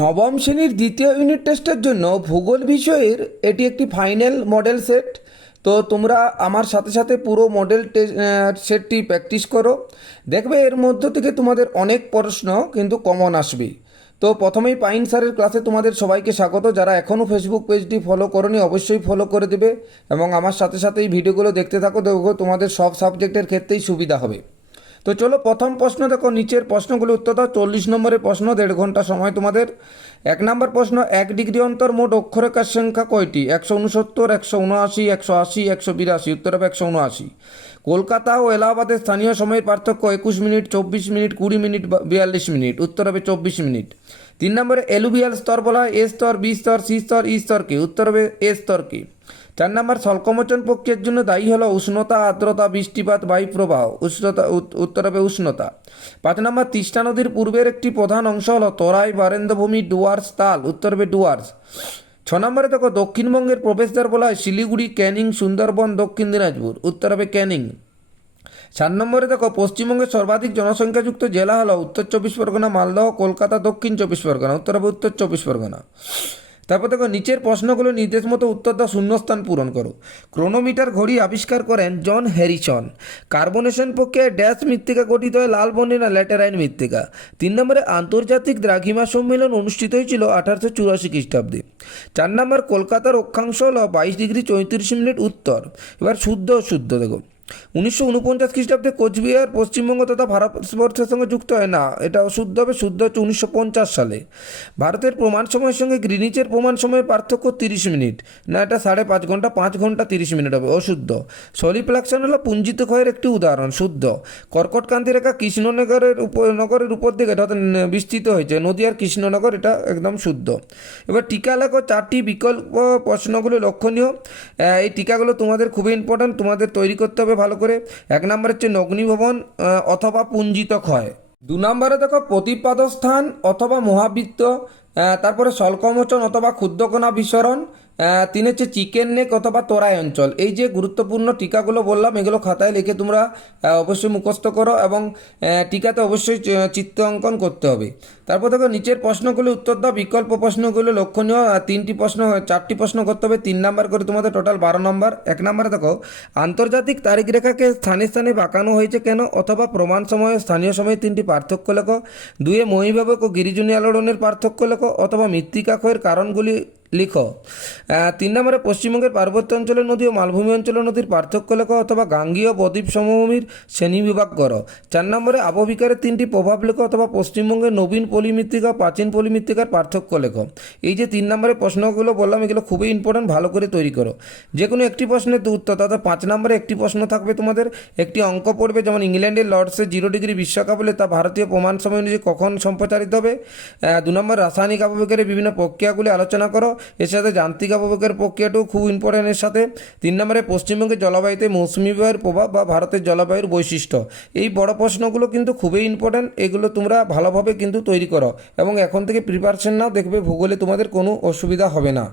নবম শ্রেণির দ্বিতীয় ইউনিট টেস্টের জন্য ভূগোল বিষয়ের এটি একটি ফাইনাল মডেল সেট তো তোমরা আমার সাথে সাথে পুরো মডেল সেটটি প্র্যাকটিস করো। দেখবে এর মধ্য থেকে তোমাদের অনেক প্রশ্ন কিন্তু কমন আসবে। তো প্রথমেই পাইন স্যারের ক্লাসে তোমাদের সবাইকে স্বাগত। যারা এখনও ফেসবুক পেজটি ফলো করনি, অবশ্যই ফলো করে দেবে। এবং আমার সাথে সাথে এই ভিডিওগুলো দেখতে থাকো। দেখো তোমাদের সব সাবজেক্টের ক্ষেত্রেই সুবিধা হবে। তো চলো প্রথম প্রশ্ন দেখো, নিচের প্রশ্নগুলো উত্তর দাও। চল্লিশ নম্বরের প্রশ্ন, দেড় ঘণ্টা সময় তোমাদের। এক নম্বর প্রশ্ন, এক ডিগ্রি অন্তর মোট অক্ষরেখার সংখ্যা কয়টি? একশো উনসত্তর, একশো উনআশি, একশো আশি, একশো বিরাশি। উত্তর হবে একশো উনআশি। কলকাতা ও এলাহাবাদের স্থানীয় সময়ের পার্থক্য, একুশ মিনিট, চব্বিশ মিনিট, কুড়ি মিনিট বিয়াল্লিশ মিনিট। উত্তর হবে চব্বিশ মিনিট। তিন নম্বরে এলুভিয়াল স্তর বলা হয়, এ স্তর, বি স্তর, সি স্তর, ই স্তরকে উত্তর হবে এ স্তরকে চার নম্বর স্বল্পমোচন প্রক্রিয়ার জন্য দায়ী হলো উষ্ণতা, আর্দ্রতা, বৃষ্টিপাত, বায়ুপ্রবাহ। উষ্ণতা উত- উত্তর হবে উষ্ণতা। পাঁচ নম্বর, তিস্তা নদীর পূর্বের একটি প্রধান অংশ হলো তরাই, বারেন্দ্রভূমি, ডুয়ার্স, তাল, উত্তর হবে ডুয়ার্স। ছ নম্বরে দেখো, দক্ষিণবঙ্গের প্রবেশদ্বার বলা হয় শিলিগুড়ি, ক্যানিং, সুন্দরবন, দক্ষিণ দিনাজপুর, উত্তর হবে ক্যানিং। চার নম্বরে দেখো, পশ্চিমবঙ্গের সর্বাধিক জনসংখ্যাযুক্ত জেলা হলো উত্তর চব্বিশ পরগনা, মালদহ, কলকাতা, দক্ষিণ চব্বিশ পরগনা, উত্তর উত্তর চব্বিশ পরগনা। তারপর দেখো, নিচের প্রশ্নগুলো নির্দেশ মতো উত্তর দাও, শূন্যস্থান পূরণ করো। ক্রোনোমিটার ঘড়ি আবিষ্কার করেন জন হ্যারিসন। কার্বনেশন পক্ষে ড্যাশ মৃত্তিকা গঠিত হয়, লাল না ল্যাটেরাইন মৃত্তিকা। তিন নম্বরে, আন্তর্জাতিক দ্রাঘিমা সম্মেলন অনুষ্ঠিত হয়েছিল আঠারোশো চুরাশি খ্রিস্টাব্দে। চার নম্বর কলকাতার অক্ষাংশ হল বাইশ ডিগ্রি চৌত্রিশ মিনিট উত্তর। এবার শুদ্ধ অশুদ্ধ দেখো। উনিশশো উনপঞ্চাশ খ্রিস্টাব্দে কোচবিহার, পশ্চিমবঙ্গ তথা ভারতবর্ষের সঙ্গে যুক্ত হয় না। এটা অশুদ্ধ হবে, শুদ্ধ হচ্ছে উনিশশো পঞ্চাশ সালে। ভারতের প্রমাণ সময়ের সঙ্গে গ্রিনিচের প্রমাণ সময়ের পার্থক্য তিরিশ মিনিট। না, এটা সাড়ে পাঁচ ঘণ্টা পাঁচ ঘণ্টা তিরিশ মিনিট হবে, অশুদ্ধ। সলিপ্লাকশন হলো পুঞ্জিত ক্ষয়ের একটি উদাহরণ, শুদ্ধ। কর্কটকান্তি রেখা কৃষ্ণনগরের উপর নগরের উপর দিকে এটা বিস্তৃত হয়েছে নদীয়ার কৃষ্ণনগর, এটা একদম শুদ্ধ। এবার টিকা লেখো, চারটি বিকল্প প্রশ্নগুলো লক্ষণীয়। এই টিকাগুলো তোমাদের খুবই ইম্পর্ট্যান্ট তোমাদের তৈরি করতে হবে ভালো করে। এক নম্বর হচ্ছে নগ্নিভবন অথবা পুঞ্জিত ক্ষয়। দু নম্বরে দেখো প্রতিপাদস্থান অথবা মহাবৃত্ত। তারপরে স্বল্পমোচন অথবা ক্ষুদ্রকণা বিসরণ তিন হচ্ছে চিকেন নেক অথবা তোরাই অঞ্চল। এই যে গুরুত্বপূর্ণ টিকাগুলো বললাম, এগুলো খাতায় লিখে তোমরা অবশ্যই মুখস্থ করো এবং টিকাতে অবশ্যই চিত্র অঙ্কন করতে হবে। তারপর দেখো, নিচের প্রশ্নগুলো উত্তর দাও, বিকল্প প্রশ্নগুলো লক্ষণীয় তিনটি প্রশ্ন, চারটি প্রশ্ন করতে হবে, তিন নাম্বার করে তোমাদের টোটাল বারো নম্বর। এক নম্বরে দেখো, আন্তর্জাতিক তারিখ রেখাকে স্থানে স্থানে বাঁকানো হয়েছে কেন অথবা প্রমাণ সময়ে, স্থানীয় সময়ে তিনটি পার্থক্য লেখো। দুয়ে মহিভাবক ও গিরিজনী আলোড়নের পার্থক্য লেখো। অথবা মৃত্তিকা ক্ষয়ের কারণগুলি লিখো। তিন নম্বরে, পশ্চিমবঙ্গের পার্বত্য অঞ্চলের নদী ও মালভূমি অঞ্চলের নদীর পার্থক্য লেখো অথবা গাঙ্গীয় বদ্বীপ সমভূমির শ্রেণীবিভাগ করো। চার নম্বরে, আবহবিকারের তিনটি প্রভাব লেখো অথবা পশ্চিমবঙ্গের নবীন পলিমৃত্তিকা প্রাচীন পলিমৃত্তিকার পার্থক্য লেখো। এই যে তিন নম্বরে প্রশ্নগুলো বললাম, এগুলো খুবই ইম্পর্টেন্ট ভালো করে তৈরি করো। যে কোনো একটি প্রশ্নের উত্তর অর্থাৎ পাঁচ নম্বরে একটি প্রশ্ন থাকবে তোমাদের, একটি অঙ্ক পড়বে, যেমন ইংল্যান্ডের লর্ডসে জিরো ডিগ্রি বিশ্বকাপ হলে তা ভারতীয় প্রমাণ সময় অনুযায়ী কখন সম্প্রচারিত হবে? দু নম্বর, রাসায়নিক আবহবিকারের বিভিন্ন প্রক্রিয়াগুলি আলোচনা করো। এর সাথে যান্ত্রিক আবহবিকার প্রক্রিয়াটাও খুব ইম্পর্টেন্ট এর সাথে। তিন নম্বরে, পশ্চিমবঙ্গের জলবায়ুতে মৌসুমি বায়ুর প্রভাব বা ভারতের জলবায়ুর বৈশিষ্ট্য। এই বড় প্রশ্নগুলো কিন্তু খুবই ইম্পর্টেন্ট এগুলো তোমরা ভালোভাবে কিন্তু তৈরি করো এবং এখন থেকে প্রিপারেশন নাও, দেখবে ভূগোলে তোমাদের কোনো অসুবিধা হবে না।